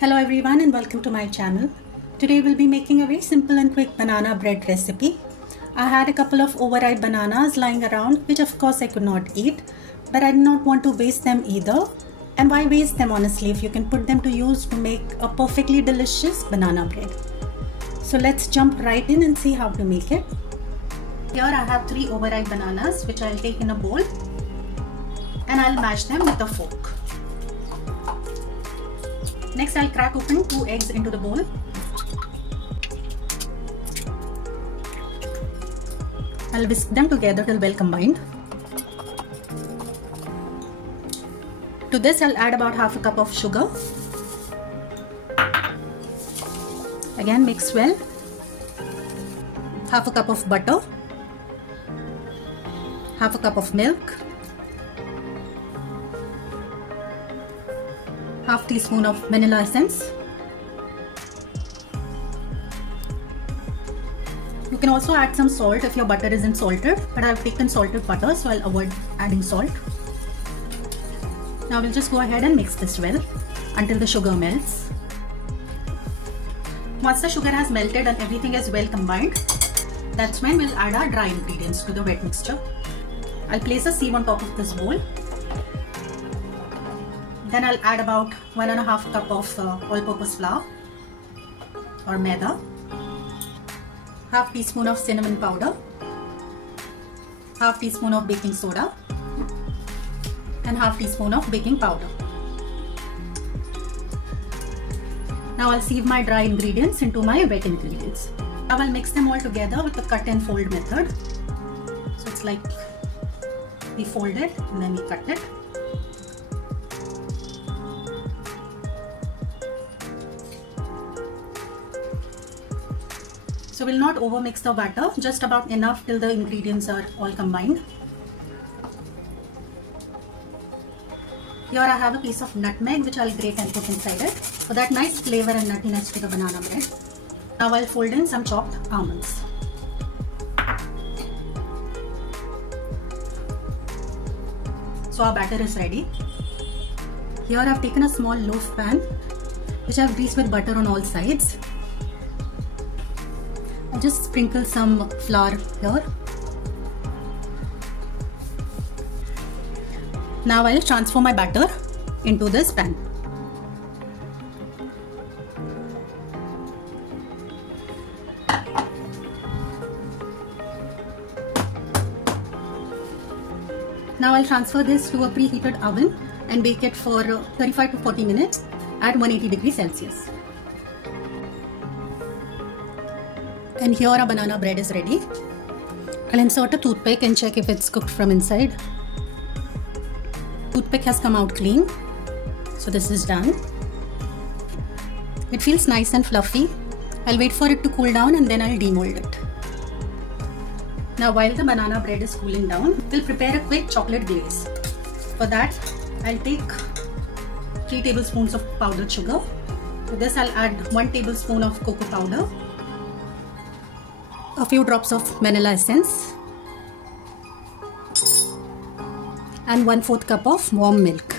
Hello everyone and welcome to my channel. Today we'll be making a very simple and quick banana bread recipe. I had a couple of overripe bananas lying around, which of course I could not eat, but I did not want to waste them either. And why waste them honestly if you can put them to use to make a perfectly delicious banana bread. So let's jump right in and see how to make it. Here I have 3 overripe bananas which I'll take in a bowl and I'll mash them with a fork. Next, I'll crack open 2 eggs into the bowl. I'll whisk them together till well combined. To this, I'll add about half a cup of sugar. Again, mix well. Half a cup of butter. Half a cup of milk. Half teaspoon of vanilla essence. You can also add some salt if your butter isn't salted, but I've taken salted butter, so I'll avoid adding salt. Now we'll just go ahead and mix this well until the sugar melts. Once the sugar has melted and everything is well combined, that's when we'll add our dry ingredients to the wet mixture. I'll place a sieve on top of this bowl. Then I'll add about 1.5 cup of all-purpose flour or maida, half teaspoon of cinnamon powder, half teaspoon of baking soda, and half teaspoon of baking powder. Now I'll sieve my dry ingredients into my wet ingredients. Now I'll mix them all together with the cut and fold method. So it's like we fold it and then we cut it. So we'll not over mix the batter, just about enough till the ingredients are all combined. Here I have a piece of nutmeg which I'll grate and put inside it for that nice flavor and nuttiness to the banana bread. Now I'll fold in some chopped almonds. So our batter is ready. Here I've taken a small loaf pan which I've greased with butter on all sides. I'll just sprinkle some flour here. Now I'll transfer my batter into this pan. Now I'll transfer this to a preheated oven and bake it for 35 to 40 minutes at 180 degrees Celsius. And here our banana bread is ready. I'll insert a toothpick and check if it's cooked from inside. Toothpick has come out clean. So this is done. It feels nice and fluffy. I'll wait for it to cool down and then I'll demold it. Now while the banana bread is cooling down, we'll prepare a quick chocolate glaze. For that, I'll take 3 tablespoons of powdered sugar. To this I'll add 1 tablespoon of cocoa powder, a few drops of vanilla essence, and 1/4 cup of warm milk.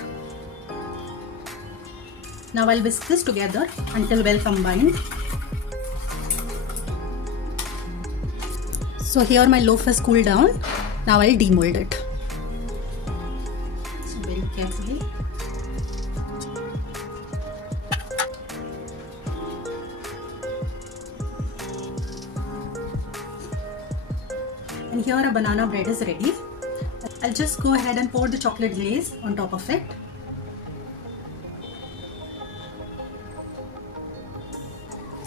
Now I'll whisk this together until well combined. So here my loaf has cooled down. Now I'll demold it. So very carefully. And here our banana bread is ready. I'll just go ahead and pour the chocolate glaze on top of it.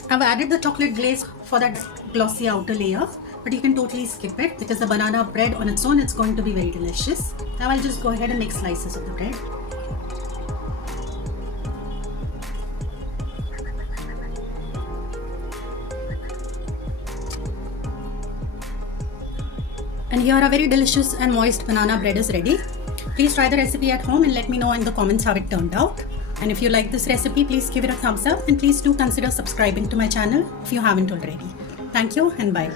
I've added the chocolate glaze for that glossy outer layer, but you can totally skip it because the banana bread on its own is going to be very delicious. Now I'll just go ahead and make slices of the bread. And here a very delicious and moist banana bread is ready. Please try the recipe at home and let me know in the comments how it turned out. And if you like this recipe, please give it a thumbs up and please do consider subscribing to my channel if you haven't already. Thank you and bye.